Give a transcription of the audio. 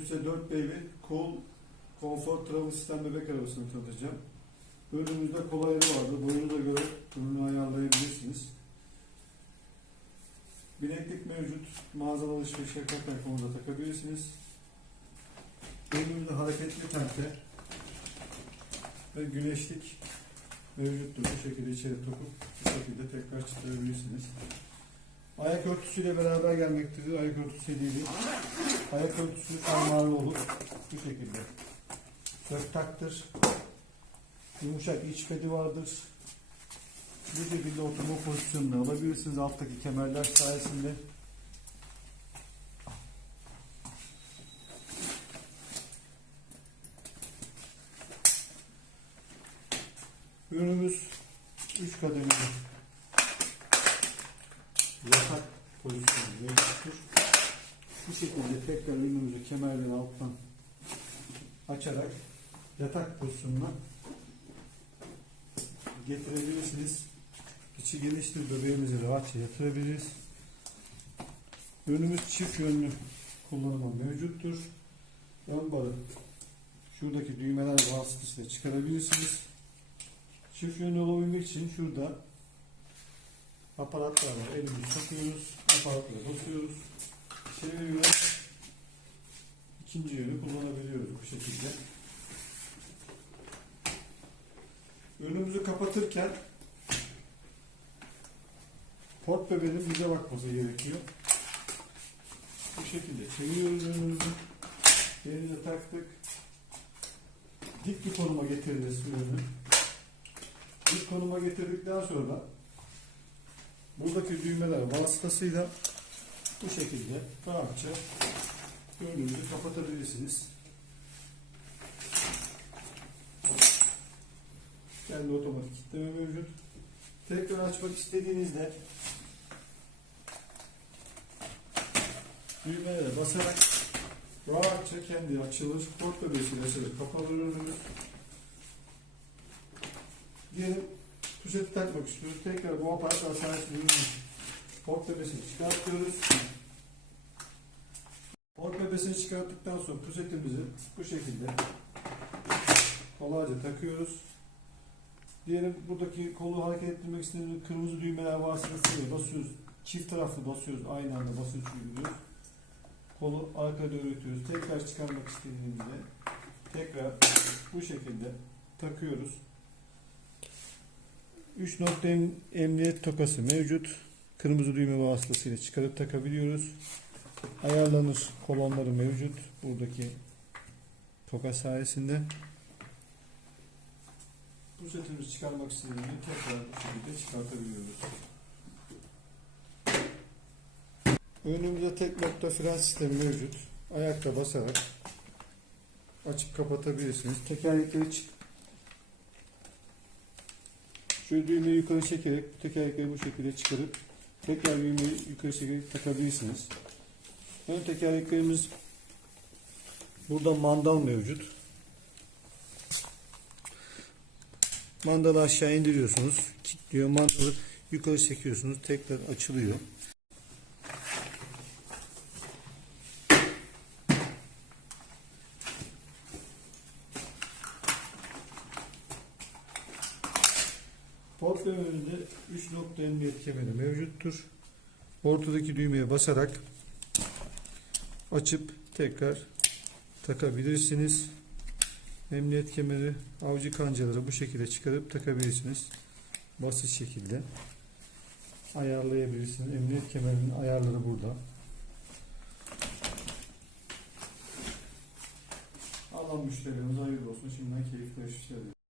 Size 4 Baby Cool Comfort Travel Sistem bebek arabasını tanıtacağım. Ürünümüzde kolaylığı vardı. Boyunuza göre ürünü ayarlayabilirsiniz. Bileklik mevcut. Mağazalar alışveriş yaparken konuda takabilirsiniz. Ürünümüzde hareketli tente ve güneşlik mevcuttur. Bu şekilde içeri tokup bu şekilde tekrar çıkarabilirsiniz. Ayak örtüsüyle beraber gelmektedir. Ayak örtüsü değil. Ayak örtüsü fermuarlı olur. Bu şekilde. Söktaktır. Yumuşak iç pedi vardır. Bu şekilde oturma pozisyonunu alabilirsiniz alttaki kemerler sayesinde. Ürünümüz 3 kademeli yatak pozisyonu mevcuttur. Bu şekilde tekrar ürünümüzü kemerleri alttan açarak yatak pozisyonuna getirebilirsiniz. İçi geniştir, bebeğimizi rahatça yatırabiliriz. Ürünümüz çift yönlü kullanıma mevcuttur. Ön barı şuradaki düğmeler vasıtasıyla çıkarabilirsiniz. Çift yönlü olabilmek için şurada aparatlar var. Elimizi sokuyoruz. Aparatlara basıyoruz. Çeviriyoruz. İkinci yönü kullanabiliyoruz bu şekilde. Önümüzü kapatırken port bebeğinin bize bakması gerekiyor. Bu şekilde çeviriyoruz önümüzü. Yerine taktık. Dik bir konuma getireceğiz ürünü. Dik konuma getirdikten sonra buradaki düğmeler vasıtasıyla bu şekilde rahatça önünüzü kapatabilirsiniz. Kendi otomatik kilitleme mevcut. Tekrar açmak istediğinizde düğmelere basarak rahatça kendi açılır. Port bebesiyle açılır. Kapalı ürünümüz. Diyelim tuşeti takmak istiyoruz. Tekrar bu ürünün port bebesini çıkartıyoruz. Port bebesini çıkarttıktan sonra pusetimizi bu şekilde kolayca takıyoruz. Diyelim buradaki kolu hareket ettirmek istediğimiz kırmızı düğmeler vasıtasıyla basıyoruz. Çift taraflı basıyoruz. Aynı anda basınç uyguluyoruz. Kolu arkaya itiyoruz. Tekrar çıkarmak istediğimizde tekrar bu şekilde takıyoruz. 3 nokta em- emniyet tokası mevcut. Kırmızı düğme vasıtasıyla çıkarıp takabiliyoruz. Ayarlanır kolonları mevcut. Buradaki toka sayesinde. Bu setimizi çıkarmak istediğimizde tekrar bu şekilde çıkartabiliyoruz. Önümüzde tek nokta fren sistemi mevcut. Ayakta basarak açıp kapatabilirsiniz. Tekerlekleri çık şu düğmeyi yukarı çekerek tekerlekleri bu şekilde çıkarıp tekrar düğmeyi yukarı çekerek takabilirsiniz. Ön tekerleklerimiz burada mandal mevcut. Mandalı aşağı indiriyorsunuz. Kilitliyor. Mandalı yukarı çekiyorsunuz. Tekrar açılıyor. Portföyümüzde 3 nokta emniyet kemeri mevcuttur. Ortadaki düğmeye basarak açıp tekrar takabilirsiniz. Emniyet kemeri, avcı kancaları bu şekilde çıkarıp takabilirsiniz. Basit şekilde ayarlayabilirsiniz. Emniyet kemerinin ayarları burada. Alan müşterilerimize hayırlı olsun. Şimdiden keyifli yaşayacağız.